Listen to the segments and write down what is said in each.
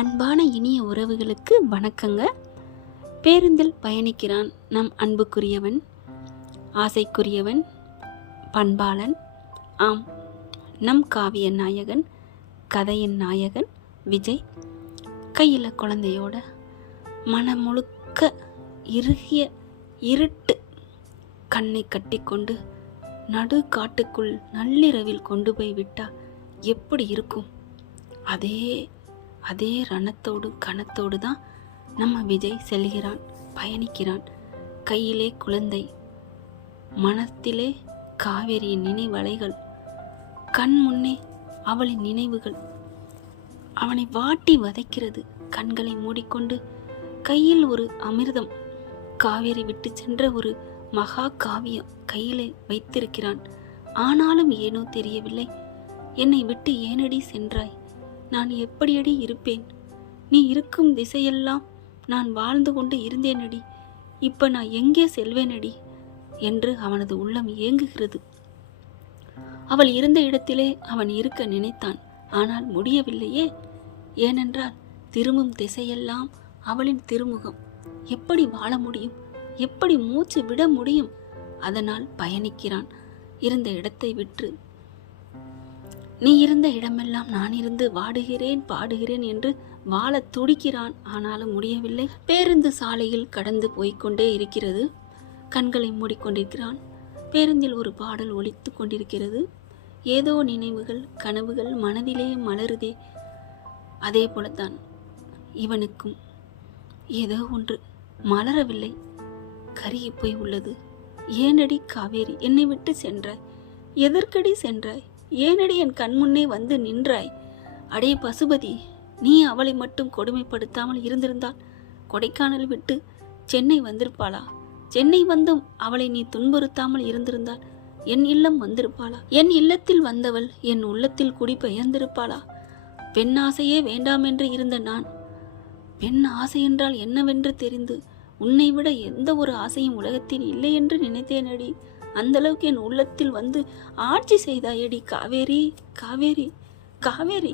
அன்பான இனிய உறவுகளுக்கு வணக்கங்க. பேருந்தில் பயணிக்கிறான் நம் அன்புக்குரியவன், ஆசைக்குரியவன், பண்பாளன், ஆம், நம் காவிய நாயகன், கதையின் நாயகன் விஜய். கையில் குழந்தையோட மனம் முழுக்க இறுகிய இருட்டு கண்ணை கட்டிக்கொண்டு நடு காட்டுக்குள் நள்ளிரவில் கொண்டு போய் விட்டா எப்படி இருக்கும்? அதே ரணத்தோடு கணத்தோடு தான் நம்ம விஜய் செல்கிறான், பயணிக்கிறான். கையிலே குழந்தை, மனத்திலே காவேரியின் நினைவலைகள், கண் முன்னே அவளின் நினைவுகள் அவனை வாட்டி வதைக்கிறது. கண்களை மூடிக்கொண்டு கையில் ஒரு அமிர்தம், காவேரி விட்டு சென்ற ஒரு மகா காவியம் கையிலே வைத்திருக்கிறான். ஆனாலும் ஏனோ தெரியவில்லை, என்னை விட்டு ஏனடி சென்றாய்? நான் எப்படியடி இருப்பேன்? நீ இருக்கும் திசையெல்லாம் நான் வாழ்ந்து கொண்டு இருந்தேனடி. இப்ப நான் எங்கே செல்வேனடி என்று அவனது உள்ளம் ஏங்குகிறது. அவள் இருந்த இடத்திலே அவன் இருக்க நினைத்தான், ஆனால் முடியவில்லையே. ஏனென்றால் திரும்பும் திசையெல்லாம் அவளின் திருமுகம். எப்படி வாழ முடியும்? எப்படி மூச்சு விட முடியும்? அதனால் பயணிக்கிறான். இருந்த இடத்தை விட்டு, நீ இருந்த இடமெல்லாம் நான் இருந்து வாடுகிறேன் பாடுகிறேன் என்று வாழ துடிக்கிறான். ஆனாலும் முடியவில்லை. பேருந்து சாலையில் கடந்து போய்கொண்டே இருக்கிறது. கண்களை மூடிக்கொண்டிருக்கிறான். பேருந்தில் ஒரு பாடல் ஒலித்து கொண்டிருக்கிறது. ஏதோ நினைவுகள், கனவுகள் மனதிலே மலருதே. அதே போலத்தான் இவனுக்கும் ஏதோ ஒன்று மலரவில்லை, கருகி போய் உள்ளது. ஏனடி காவேரி என்னை விட்டு சென்றாய்? எதற்கடி சென்றாய்? ஏனடி என் கண்முன்னே வந்து நின்றாய்? அடே பசுபதி, நீ அவளை மட்டும் கொடுமைப்படுத்தாமல் இருந்திருந்தால் கொடைக்கானல் விட்டு சென்னை வந்திருப்பாளா? சென்னை வந்தும் அவளை நீ துன்புறுத்தாமல் இருந்திருந்தால் என் இல்லம் வந்திருப்பாளா? என் இல்லத்தில் வந்தவள் என் உள்ளத்தில் குடிபெயர்ந்திருப்பாளா? பெண் ஆசையே வேண்டாமென்று இருந்த நான், பெண் ஆசை என்றால் என்னவென்று தெரிந்து உன்னை விட எந்த ஒரு ஆசையும் உலகத்தில் இல்லை என்று நினைத்தேனடி. அந்த அளவுக்கு என் உள்ளத்தில் வந்து ஆட்சி செய்தாயடி காவேரி. காவேரி காவேரி,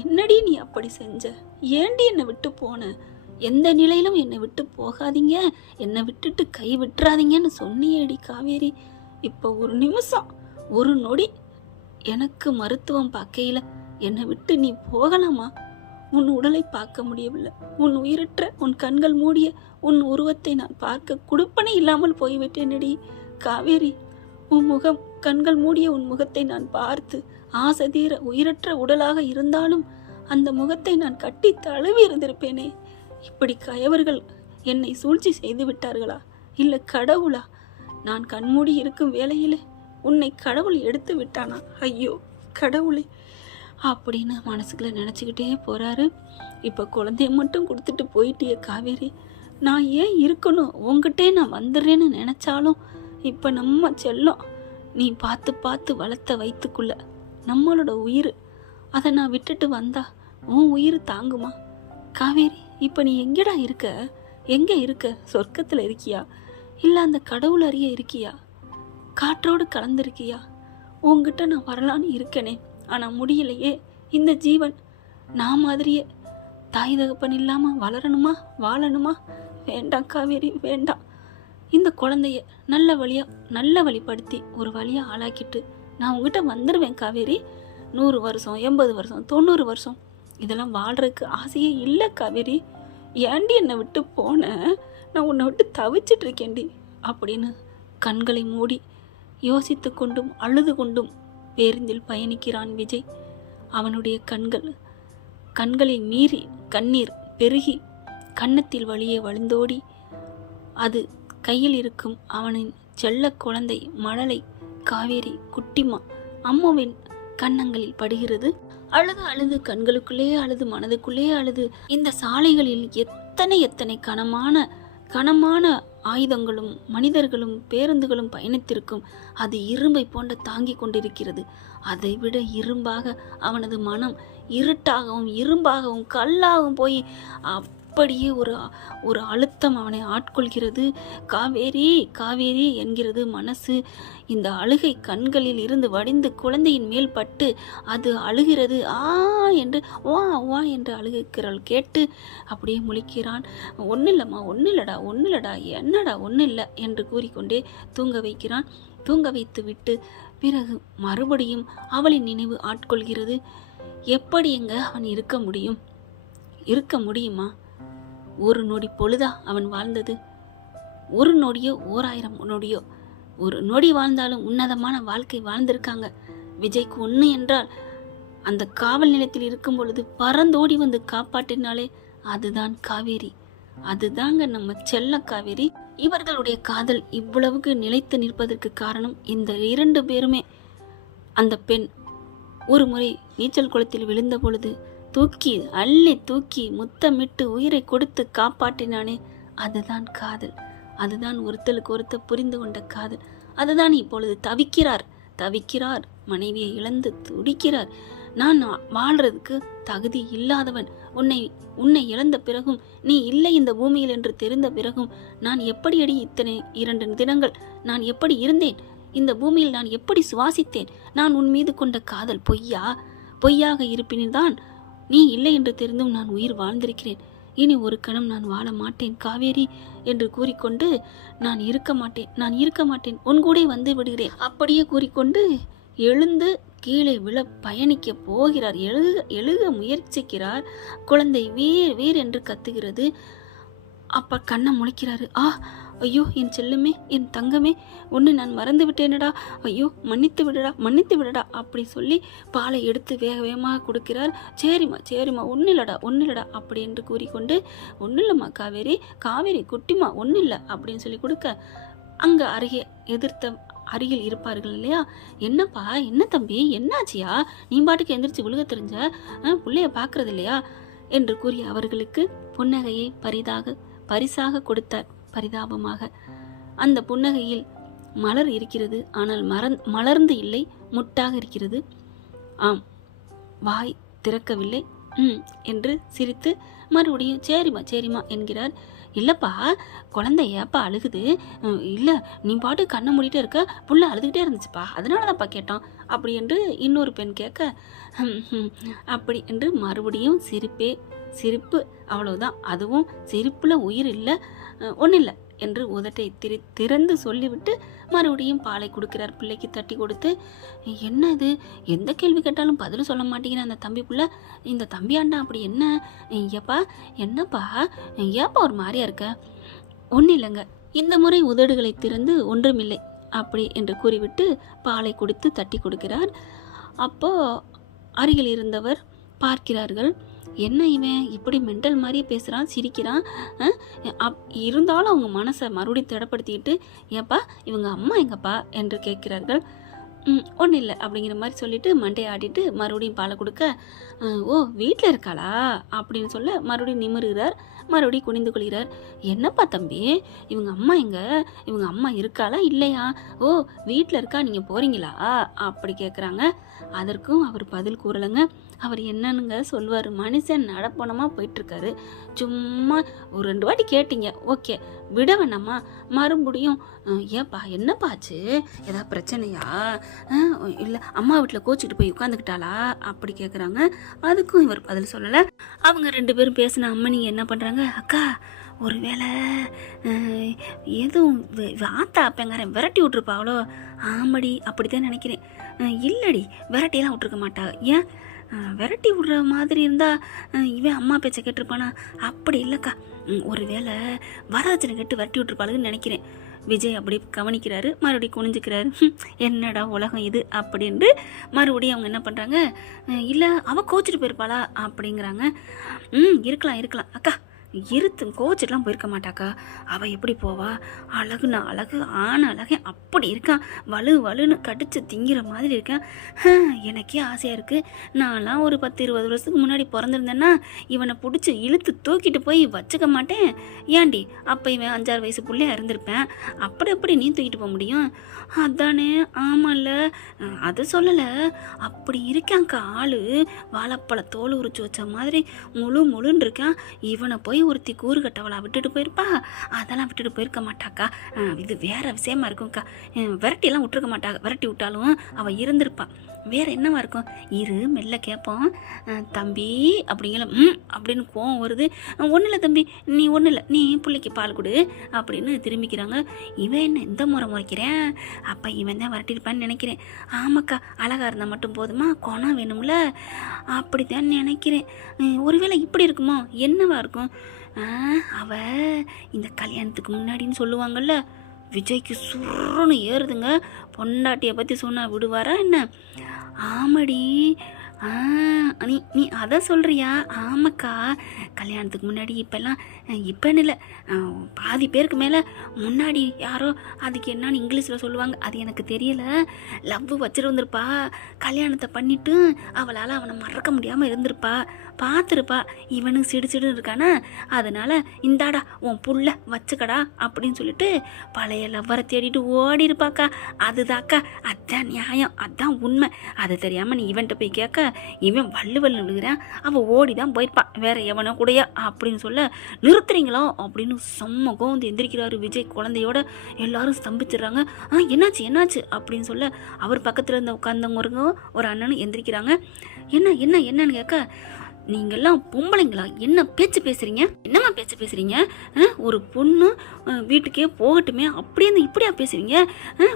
என்னடி நீ அப்படி செஞ்ச? ஏண்டி என்னை விட்டு போன? எந்த நிலையிலும் என்னை விட்டு போகாதீங்க, என்னை விட்டுட்டு கை விட்டுறாதீங்கன்னு சொன்னியேடி காவேரி. இப்போ ஒரு நிமிஷம், ஒரு நொடி எனக்கு மருத்துவம் பார்க்கையில என்னை விட்டு நீ போகலாமா? உன் உடலை பார்க்க முடியவில்லை. உன் உயிரற்ற, உன் கண்கள் மூடிய உன் உருவத்தை நான் பார்க்க குடுப்பனை இல்லாமல் போய்விட்டேனடி காவேரி. உன் முகம், கண்கள் மூடிய உன் முகத்தை நான் பார்த்து ஆசதீர உயிரற்ற உடலாக இருந்தாலும் அந்த முகத்தை நான் கட்டி தழுவி இருந்திருப்பேனே. இப்படி கயவர்கள் என்னை சூழ்ச்சி செய்து விட்டார்களா? இல்லை கடவுளா? நான் கண்மூடி இருக்கும் வேளையிலே உன்னை கடவுள் எடுத்து விட்டானா? ஐயோ கடவுளே அப்படின்னு மனசுக்குள்ள நினச்சிக்கிட்டே போறாரு. இப்போ குழந்தைய மட்டும் கொடுத்துட்டு போயிட்டிய காவேரி, நான் ஏன் இருக்கணும்? உங்ககிட்டே நான் வந்துடுறேன்னு நினச்சாலும் இப்போ நம்ம செல்லம், நீ பார்த்து பார்த்து வளர்த்த வயிற்றுக்குள்ள நம்மளோட உயிர், அதை நான் விட்டுட்டு வந்தா உன் உயிர் தாங்குமா? காவேரி, இப்போ நீ எங்கடா இருக்க? எங்கே இருக்க? சொர்க்கத்தில் இருக்கியா? இல்லை அந்த கடவுள் அறிய இருக்கியா? காற்றோடு கலந்துருக்கியா? உங்ககிட்ட நான் வரலான்னு இருக்கனே, ஆனால் முடியலையே. இந்த ஜீவன் நான் மாதிரியே தாய் தகப்பன் இல்லாமல் வளரணுமா, வாழணுமா? வேண்டாம் காவேரி, வேண்டாம். இந்த குழந்தைய நல்ல வழிப்படுத்தி ஒரு வழியாக ஆளாக்கிட்டு நான் உங்ககிட்ட வந்துடுவேன் காவேரி. 100 வருஷம், 80 வருஷம், 90 வருஷம் இதெல்லாம் வாழ்கிறதுக்கு ஆசையே இல்லை காவேரி. ஏண்டி என்னை விட்டு போன? நான் உன்னை விட்டு தவிச்சிட்டு இருக்கேன்டி அப்படின்னு கண்களை மூடி யோசித்து கொண்டும் அழுது கொண்டும் பேருந்தில் பயணிக்கிறான் விஜய். அவனுடைய கண்களை மீறி கண்ணீர் பெருகி கன்னத்தில் வழியே வழிந்தோடி அது கையில் இருக்கும் அவனின் செல்ல குழந்தை மழலை காவேரி குட்டிமா அம்மாவின் கன்னங்களில் படுகிறது. அழுது கண்களுக்குள்ளே அழுது, மனதுக்குள்ளே அழுது. இந்த சாலைகளில் எத்தனை கனமான ஆயுதங்களும் மனிதர்களும் பேருந்துகளும் பயணித்திருக்கும். அது இரும்பை போன்ற தாங்கி கொண்டிருக்கிறது. அதை விட இரும்பாக அவனது மனம் இருட்டாகவும் இரும்பாகவும் கல்லாகவும் போய் அப்படியே ஒரு ஒரு அழுத்தம் அவனை ஆட்கொள்கிறது. காவேரி காவேரி என்கிறது மனசு. இந்த அழுகை கண்களில் இருந்து வடிந்து குழந்தையின் மேல் பட்டு அது அழுகிறது. ஆ என்று வா வா என்று அழுகுறல் கேட்டு அப்படியே முழிக்கிறான். ஒன்றும் இல்லைம்மா, ஒன்றும் இல்லடா, ஒன்றும் இல்லடா, என்னடா ஒன்றும் இல்லை என்று கூறிக்கொண்டே தூங்க வைக்கிறான். தூங்க வைத்து விட்டு பிறகு மறுபடியும் அவளின் நினைவு ஆட்கொள்கிறது. எப்படி எங்க அவன் இருக்க முடியும்? இருக்க முடியுமா? ஒரு நொடி பொழுதா அவன் வாழ்ந்தது? ஒரு நொடியோ 1000 நொடியோ? ஒரு நொடி வாழ்ந்தாலும் உன்னதமான வாழ்க்கை வாழ்ந்திருக்காங்க. விஜய்க்கு ஒன்று என்றால் அந்த காவல் நிலையத்தில் இருக்கும் பொழுது பறந்தோடி வந்து காப்பாற்றினாலே அதுதான் காவேரி. அதுதாங்க நம்ம செல்ல காவேரி. இவர்களுடைய காதல் இவ்வளவுக்கு நிலைத்து நிற்பதற்கு காரணம் இந்த 2 பேருமே. அந்த பெண் ஒரு முறை நீச்சல் குளத்தில் விழுந்த பொழுது அள்ளி தூக்கி முத்தமிட்டு உயிரை கொடுத்து காப்பாற்றினானே, அதுதான் காதல். அதுதான் ஒருத்தருக்கு ஒருத்தர் புரிந்து கொண்ட காதல். அதுதான் இப்பொழுது தவிக்கிறார். மனைவியை இழந்து துடிக்கிறார். நான் வாழ்றதுக்கு தகுதி இல்லாதவன். உன்னை இழந்த பிறகும், நீ இல்லை இந்த பூமியில் என்று தெரிந்த பிறகும் நான் எப்படியடி இத்தனை 2 தினங்கள் நான் எப்படி இருந்தேன்? இந்த பூமியில் நான் எப்படி சுவாசித்தேன்? நான் உன் மீது கொண்ட காதல் பொய்யாக இருப்பினில்தான் நீ இல்லை என்று தெரிந்தும் நான் உயிர் வாழ்ந்திருக்கிறேன். இனி ஒரு கணம் நான் வாழ மாட்டேன் காவேரி என்று கூறிக்கொண்டு நான் இருக்க மாட்டேன், உன் கூட வந்து விடுகிறேன் அப்படியே கூறிக்கொண்டு எழுந்து கீழே விழ பயணிக்க போகிறார். எழுக முயற்சிக்கிறார். குழந்தை வீர் என்று கத்துகிறது. அப்ப கண்ணை முழிக்கிறாரு. ஐயோ, என் செல்லுமே, என் தங்கமே, ஒன்று நான் மறந்து விட்டேனடா, ஐயோ மன்னித்து விடடா அப்படி சொல்லி பாலை எடுத்து வேகமாக கொடுக்கிறார். சரிம்மா ஒன்றும் இல்லடா அப்படி என்று கூறிக்கொண்டு, ஒன்றும் இல்லைம்மா காவேரி குட்டிமா, ஒன்றும் இல்லை அப்படின்னு சொல்லி கொடுக்க, அங்கே அருகில் இருப்பார்கள் இல்லையா, என்னப்பா, என்ன தம்பி, என்னாச்சியா, நீ பாட்டுக்கு எந்திரிச்சு விழுக தெரிஞ்ச பிள்ளைய பார்க்கறது இல்லையா என்று கூறி அவர்களுக்கு புன்னகையை பரிசாக கொடுத்தார். பரிதாபமாக அந்த புன்னகையில் மலர் இருக்கிறது, ஆனால் மலர்ந்து இல்லை, முட்டாக இருக்கிறது. ஆம், வாய் திறக்கவில்லை. என்று சிரித்து மறுபடியும் சரிம்மா என்கிறார். இல்லைப்பா, குழந்தை ஏப்பா அழுகுது? இல்லை, நீ பாட்டு கண்ணை மூடிட்டே இருக்க, புள்ள அழுதுகிட்டே இருந்துச்சுப்பா, அதனால தான்ப்பா கேட்டோம் அப்படி என்று இன்னொரு பெண் கேட்க, அப்படி என்று மறுபடியும் சிரிப்பு, அவ்வளவுதான். அதுவும் சிரிப்பில் உயிர் இல்லை, ஒன்றும் இல்லை என்று உதட்டை திறந்து சொல்லிவிட்டு மறுபடியும் பாலை கொடுக்கிறார். பிள்ளைக்கு தட்டி கொடுத்து, என்ன இது, எந்த கேள்வி கேட்டாலும் பதில் சொல்ல மாட்டேங்கிற அந்த தம்பி புள்ள, இந்த தம்பியாண்டா அப்படி என்ன, என்னப்பா ஏப்பா ஒரு மாதிரியா இருக்க? ஒன்றும் இல்லைங்க, இந்த முறை உதடுகளை திறந்து ஒன்றுமில்லை அப்படி என்று கூறிவிட்டு பாலை கொடுத்து தட்டி கொடுக்கிறார். அப்போ அருகில் இருந்தவர் பார்க்கிறார்கள், என்ன இவன் இப்படி மெண்டல் மாதிரியே பேசுகிறான், சிரிக்கிறான். இருந்தாலும் அவங்க மனசை மறுபடியும் திடப்படுத்திக்கிட்டு, ஏப்பா இவங்க அம்மா எங்கப்பா என்று கேட்கிறார்கள். ஒன்றும் இல்லை அப்படிங்கிற மாதிரி சொல்லிட்டு மண்டையை ஆடிட்டு மறுபடியும் பாலை கொடுக்க, ஓ வீட்டில் இருக்காளா அப்படின்னு சொல்ல மறுபடியும் நிமிருகிறார், மறுபடியும் குனிந்து கொள்கிறார். என்னப்பா தம்பி, இவங்க அம்மா எங்க, இவங்க அம்மா இருக்காளா இல்லையா? ஓ வீட்டில் இருக்கா, நீங்கள் போகிறீங்களா அப்படி கேட்குறாங்க. அதற்கும் அவர் பதில் கூறலைங்க. அவர் என்னன்னுங்க சொல்வார், மனுஷன் நடப்பணமாக போயிட்டுருக்காரு, சும்மா ஒரு 2 வாட்டி கேட்டீங்க, ஓகே விட வேணாமா, மறுபடியும் ஏப்பா என்னப்பாச்சு, ஏதாவது பிரச்சனையா, இல்லை அம்மா வீட்டில் கோச்சிக்கிட்டு போய் உட்காந்துக்கிட்டாளா அப்படி கேட்குறாங்க. அதுக்கும் இவர் பதில் சொல்லலை. அவங்க 2 பேரும் பேசின அம்மனிங்க என்ன பண்ணுறாங்க, அக்கா ஒருவேளை எதுவும் ஆத்தா அப்பங்காரன் விரட்டி விட்ருப்பாவளோ? ஆமாடி அப்படித்தான் நினைக்கிறேன். இல்லடி விரட்டியெல்லாம் விட்ருக்க மாட்டா. ஏன் விரட்டி விடுற மாதிரி இருந்தால் இவன் அம்மா பேச்சை கேட்டிருப்பானா? அப்படி இல்லைக்கா, ஒருவேளை வரதட்சணை கேட்டு விரட்டி விட்டுருப்பாளுன்னு நினைக்கிறேன். விஜய் அப்படி கவனிக்கிறாரு, மறுபடியும் குனிஞ்சுக்கிறாரு. என்னடா உலகம் இது அப்படின்ட்டு மறுபடியும் அவங்க என்ன பண்ணுறாங்க, இல்லை அவள் கோச்சிட்டு போயிருப்பாளா அப்படிங்கிறாங்க. இருக்கலாம் அக்கா, கோச்சிட்டுலாம் போயிருக்க மாட்டாக்கா, அவள் எப்படி போவா, அழகுனா அழகு, ஆன அழகே அப்படி இருக்கான், வலுன்னு கடிச்சு திங்கிற மாதிரி இருக்கேன். எனக்கே ஆசையாக இருக்குது, நான்லாம் ஒரு 10-20 வருஷத்துக்கு முன்னாடி பிறந்திருந்தேன்னா இவனை பிடிச்சி இழுத்து தூக்கிட்டு போய் வச்சுக்க மாட்டேன். ஏன்டி அப்போ இவன் 5-6 வயசு பிள்ளையா இருந்திருப்பேன், அப்படி நீ தூக்கிட்டு போக முடியும்? அதானே, ஆமாம்ல, அது சொல்லலை, அப்படி இருக்கான்க்கா ஆள், வாழைப்பழ தோல் உரிச்சு வச்ச மாதிரி முழுன்னு இருக்கான். இவனை போய் போய் ஒருத்தி கூறு கட்டவளா விட்டுட்டு போயிருப்பா? அதெல்லாம் விட்டுட்டு போயிருக்க மாட்டாக்கா. இது வேற விஷயமா இருக்கும்க்கா. விரட்டியெல்லாம் விட்டுருக்க மாட்டாங்க. விரட்டி விட்டாலும் அவள் இருந்திருப்பா. வேற என்னவா இருக்கும்? இரு மெல்ல கேட்போம். தம்பி அப்படிங்கிற அப்படின்னு கோவம் வருது. ஒன்றும் இல்லை தம்பி, நீ ஒன்றும் இல்லை, நீ பிள்ளைக்கு பால் கொடு அப்படின்னு திரும்பிக்கிறாங்க. இவன் என்ன இந்த முறை முறைக்கிறேன்? அப்போ இவன் தான் விரட்டியிருப்பான்னு நினைக்கிறேன். ஆமாக்கா, அழகாக இருந்தால் மட்டும் போதுமா, குணம் வேணும்ல, அப்படித்தான் நினைக்கிறேன். ஒருவேளை இப்படி இருக்குமோ? என்னவா இருக்கும்? அவ இந்த கல்யாணத்துக்கு முன்னாடின்னு சொல்லுவாங்கள்ல, விஜய்க்கு சுருன்னு ஏறுதுங்க. பொண்டாட்டியை பற்றி சொன்னால் விடுவாரா என்ன? ஆமாடி. நீ நீ அதை சொல்கிறியா? ஆமாக்கா, கல்யாணத்துக்கு முன்னாடி இப்போன்னு இல்லை, பாதி பேருக்கு மேலே முன்னாடி யாரோ அதுக்கு என்னன்னு இங்கிலீஷில் சொல்லுவாங்க, அது எனக்கு தெரியலை, லவ் வச்சுட்டு வந்திருப்பா. கல்யாணத்தை பண்ணிவிட்டு அவளால் அவனை மறக்க முடியாமல் இருந்திருப்பா. பார்த்துருப்பா இவனுக்கு சிடு இருக்கானா, அதனால் இந்தாடா உன் புள்ள வச்சுக்கடா அப்படின்னு சொல்லிட்டு பழைய லவ்வரை தேடிட்டு ஓடி இருப்பாக்கா. அதுதாக்கா, அதான் நியாயம், அதான் உண்மை. அது தெரியாமல் நீ இவன்கிட்ட போய் கேட்க இவன் வள்ளு விழுகிறான். அவன் ஓடி தான் போயிருப்பான் வேற எவனோ கூடயா அப்படின்னு சொல்ல, நிறுத்துறீங்களோ அப்படின்னு செம்ம கோந்து எந்திரிக்கிறாரு விஜய் குழந்தையோட. எல்லாரும் ஸ்தம்பிச்சிடுறாங்க. என்னாச்சு அப்படின்னு சொல்ல, அவர் பக்கத்தில் இருந்த உட்கார்ந்தவங்க ஒரு அண்ணனும் எந்திரிக்கிறாங்க. என்னன்னு கேட்க, நீங்கள்லாம் பொம்பளைங்களா? என்ன பேச்சு பேசுகிறீங்க? என்னம்மா பேச்சு பேசுகிறீங்க? ஒரு பொண்ணு வீட்டுக்கே போகட்டுமே, அப்படியே இப்படியா பேசுவீங்க?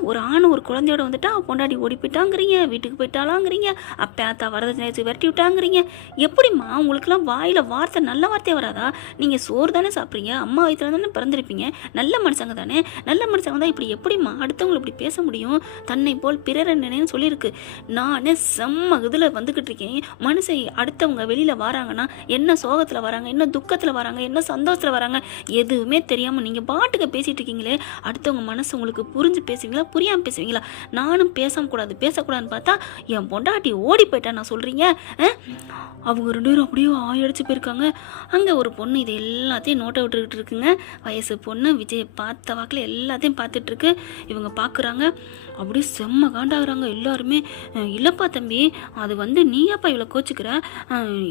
ஒரு ஆண் ஒரு குழந்தையோட வந்துட்டா பொண்டாடி ஓடி போயிட்டாங்கிறீங்க, வீட்டுக்கு போயிட்டாலாங்கிறீங்க, அப்போ அத்தா வரதை நேற்று விரட்டி விட்டாங்கிறீங்க. எப்படிம்மா உங்களுக்குலாம் வாயில் வார்த்தை நல்ல வார்த்தையே வராதா? நீங்கள் சோறு தானே சாப்பிட்றீங்க, அம்மா வயிற்றுல தானே பிறந்திருப்பீங்க, நல்ல மனுஷங்க தானே. நல்ல மனுஷங்க தான் இப்படி எப்படிம்மா அடுத்தவங்களை இப்படி பேச முடியும்? தன்னை போல் பிறர் நினைன்னு சொல்லியிருக்கு. நானே செம்ம இதில் வந்துக்கிட்டு இருக்கேன். மனுஷன் அடுத்தவங்க வெளியில் வராங்கன்னா என்ன சோகத்தில் வராங்க, என்ன துக்கத்தில் வராங்க, என்ன சந்தோஷத்தில் வராங்க, எதுவுமே தெரியாமல் நீங்கள் பாட்டுக்கு பேசிகிட்டு இருக்கீங்களே. அடுத்தவங்க மனசு உங்களுக்கு புரிஞ்சு பேசுவீங்களா, புரியாமல் பேசுவீங்களா? நானும் பேசக்கூடாதுன்னு பார்த்தா என் பொண்டாட்டி ஓடி போயிட்டா நான் சொல்கிறீங்க. அவங்க 2 பேரும் அப்படியே ஆயடிச்சு போயிருக்காங்க. அங்கே ஒரு பொண்ணு இது எல்லாத்தையும் நோட்டை விட்டுக்கிட்டு இருக்குங்க. வயசு பொண்ணு விஜயை பார்த்த வாக்கில் எல்லாத்தையும் பார்த்துட்ருக்கு. இவங்க பார்க்குறாங்க, அப்படியே செம்ம காண்டாகிறாங்க எல்லாருமே. இல்லைப்பா தம்பி, அது நீயாப்பா இவ்வளோ கோச்சிக்கிற?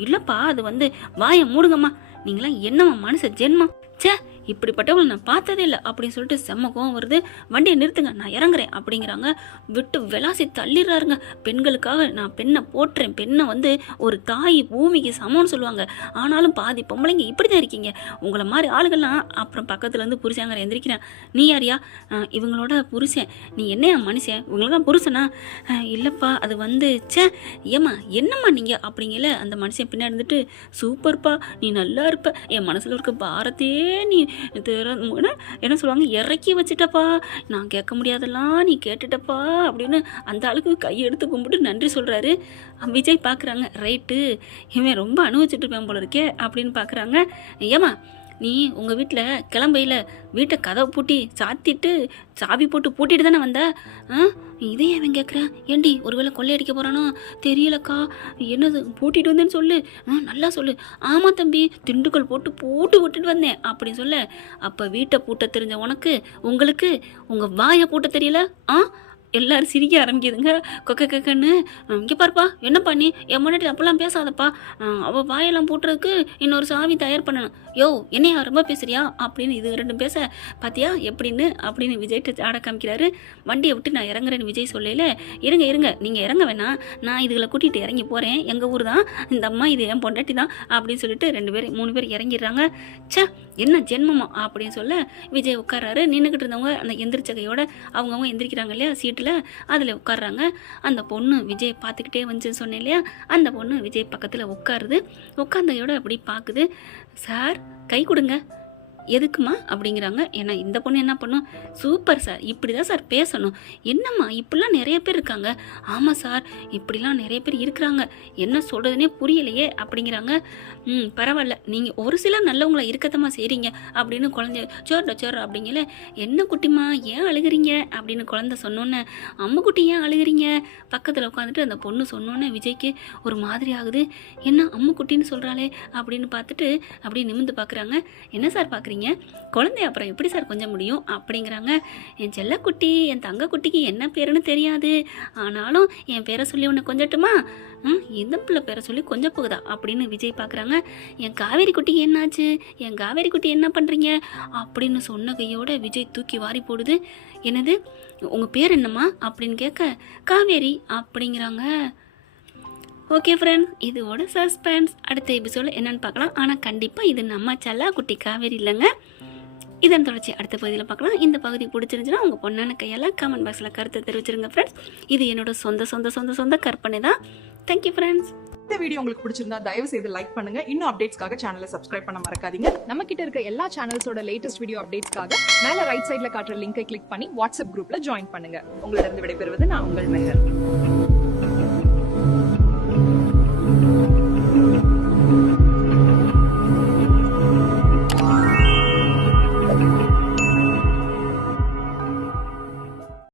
இல்லைப்பா, அது வாயை மூடுங்கம்மா, நீங்களாம் என்னம்மா மனுஷ ஜென்மம், சே இப்படிப்பட்டவங்களை நான் பார்த்ததே இல்லை அப்படின்னு சொல்லிட்டு செம்ம கோவம் வருது. வண்டியை நிறுத்துங்க, நான் இறங்குறேன் அப்படிங்கிறாங்க. விட்டு விளாசி தள்ளிடுறாருங்க. பெண்களுக்காக நான் பெண்ணை போட்டுறேன், பெண்ணை ஒரு தாய் பூமிக்கு சமம்னு சொல்லுவாங்க. ஆனாலும் பாதி பொம்பளைங்க இப்படி தான் இருக்கீங்க. உங்களை மாதிரி ஆளுகள்லாம். அப்புறம் பக்கத்துலேருந்து புருஷாங்க எந்திரிக்கிறேன். நீ யாரியா? இவங்களோட புருஷன். நீ என்னையா மனுஷன், இவங்களுக்காக புருஷனா? இல்லைப்பா, அது சே ஏம்மா என்னம்மா நீங்கள் அப்படிங்கல. அந்த மனுஷன் பின்னாடி இருந்துட்டு, சூப்பர்ப்பா, நீ நல்லா இருப்ப, என் மனசில் இருக்க பாரத்தையே நீ என்ன சொல்லுவாங்க, இறக்கி வச்சுட்டப்பா, நான் கேட்க முடியாதெல்லாம் நீ கேட்டுட்டப்பா அப்படின்னு அந்த ஆளுக்கு கையெடுத்து கும்பிட்டு நன்றி சொல்கிறாரு. விஜய் பார்க்குறாங்க, ரைட்டு இவன் ரொம்ப அனுபவிச்சுட்டு இருப்பேன் போல இருக்கே அப்படின்னு பார்க்குறாங்க. ஏமா நீ உங்கள் வீட்டில் கிளம்பையில் வீட்டை கதவை பூட்டி சாத்திட்டு சாவி போட்டு பூட்டிட்டு தானே வந்த? இதே அவன் கேட்குறேன், ஏண்டி ஒருவேளை கொள்ளையடிக்க போகிறானோ தெரியலக்கா, என்னது பூட்டிட்டு வந்தேன்னு சொல்லு, நல்லா சொல்லு. ஆமாம் தம்பி, திண்டுக்கல் போட்டு விட்டுட்டு வந்தேன் அப்படின்னு சொல்ல, அப்போ வீட்டை பூட்ட தெரிஞ்ச உங்களுக்கு உங்கள் வாயை பூட்ட தெரியல? எல்லாரும் சிரிக்க ஆரம்பிக்குதுங்க. கொக்கன்னு. இங்கே பாருப்பா, என்னப்பா நீ என் முன்னாடி அப்பெல்லாம் பேசாதப்பா, அவள் வாயெல்லாம் பூட்டுறதுக்கு இன்னொரு சாவி தயார் பண்ணணும். யோ என்னையா ரொம்ப பேசுறியா அப்படின்னு இது 2 பேச, பார்த்தியா எப்படின்னு அப்படின்னு விஜய்கிட்ட ஆட காமிக்கிறாரு. வண்டியை விட்டு நான் இறங்குறேன்னு விஜய் சொல்லல. இருங்க நீங்கள் இறங்க வேணாம், நான் இதுகளை கூட்டிகிட்டு இறங்கி போகிறேன், எங்கள் ஊர் தான், இந்த அம்மா இது என் பொண்டாட்டி தான் அப்படின்னு சொல்லிட்டு 3 பேர் இறங்கிடுறாங்க. சே என்ன ஜென்மமா அப்படின்னு சொல்ல, விஜய் உட்கார்றாரு. நின்றுக்கிட்டு இருந்தவங்க அந்த எந்திரிச்சகையோட அவங்கவுங்க எந்திரிக்கிறாங்க இல்லையா சீட்டில், அதில் உட்காடுறாங்க. அந்த பொண்ணு விஜய் பார்த்துக்கிட்டே வந்துச்சுன்னு சொன்னேன் இல்லையா, அந்த பொண்ணு விஜய் பக்கத்தில் உட்காருது. உட்காந்ததையோட அப்படி பார்க்குது. சார் கை கொடுங்க. எதுக்குமா அப்படிங்கிறாங்க. ஏன்னா இந்த பொண்ணு என்ன பண்ணும், சூப்பர் சார், இப்படி தான் சார் பேசணும். என்னம்மா இப்படிலாம் நிறைய பேர் இருக்காங்க? ஆமாம் சார், இப்படிலாம் நிறைய பேர் இருக்கிறாங்க, என்ன சொல்கிறதுனே புரியலையே அப்படிங்கிறாங்க. பரவாயில்ல, நீங்கள் ஒரு சிலர் நல்லவங்கள இருக்கத்தம்மா செய்கிறீங்க அப்படின்னு குழந்தை சோர் அப்படிங்கல. என்ன குட்டிமா ஏன் அழுகிறீங்க அப்படின்னு குழந்தை சொன்னோன்னே, அம்முக்குட்டி ஏன் அழுகிறீங்க பக்கத்தில் உட்காந்துட்டு அந்த பொண்ணு சொன்னோன்னே விஜய்க்கு ஒரு மாதிரி ஆகுது. என்ன அம்முக்குட்டின்னு சொல்கிறாளே அப்படின்னு பார்த்துட்டு அப்படியே நிமிந்து பார்க்குறாங்க. என்ன சார் பார்க்குறீங்க பார்க்குறீங்க, குழந்தைய அப்புறம் எப்படி சார் கொஞ்சம் முடியும் அப்படிங்கிறாங்க. என் செல்லக்குட்டி, என் தங்க குட்டிக்கு என்ன பேருன்னு தெரியாது, ஆனாலும் என் பேரை சொல்லி உன்னை கொஞ்சட்டுமா? இந்த பிள்ளை பேரை சொல்லி கொஞ்சம் போகுதா அப்படின்னு விஜய் பார்க்குறாங்க. என் காவேரி குட்டிக்கு என்னாச்சு, என் காவேரி குட்டி என்ன பண்ணுறீங்க அப்படின்னு சொன்ன கையோட விஜய் தூக்கி வாரி போடுது. என்னது, உங்கள் பேர் என்னம்மா அப்படின்னு கேட்க காவேரி அப்படிங்கிறாங்க. ஓகே ஃப்ரெண்ட்ஸ், இதோட சஸ்பென்ஸ் அடுத்த எபிசோடில் என்னென்னு பார்க்கலாம். ஆனால் கண்டிப்பாக இது நம்ம செல்லா குட்டி காவேரி இல்லைங்க. இதன் தொடர்ச்சி அடுத்த பகுதியில் பார்க்கலாம். இந்த பகுதி பிடிச்சிருந்துச்சுன்னா உங்கள் பொண்ணான கையால் கமெண்ட் பாக்ஸில் கருத்தை தெரிவிச்சிருங்க ஃப்ரெண்ட்ஸ். இது என்னோட சொந்த கற்பனை தான். Thank you friends. இந்த வீடியோ உங்களுக்கு பிடிச்சிருந்தா தயவு செய்து லைக் பண்ணுங்க. இன்னும் அப்டேட்ஸ்க்காக சேனலை சப்ஸ்கிரைப் பண்ண மறக்காதீங்க. நம்ம கிட்ட இருக்க எல்லா சேனல்ஸோட லேட்டஸ்ட் வீடியோ அப்டேட்ஸ்க்காக மேல ரைட் சைடுல காட்டுற லிங்கை கிளிக் பண்ணி வாட்ஸ்அப் குரூப்ல ஜாயின் பண்ணுங்க. உங்களிடம் விடைபெறுவது நான் உங்கள் மெஹர்.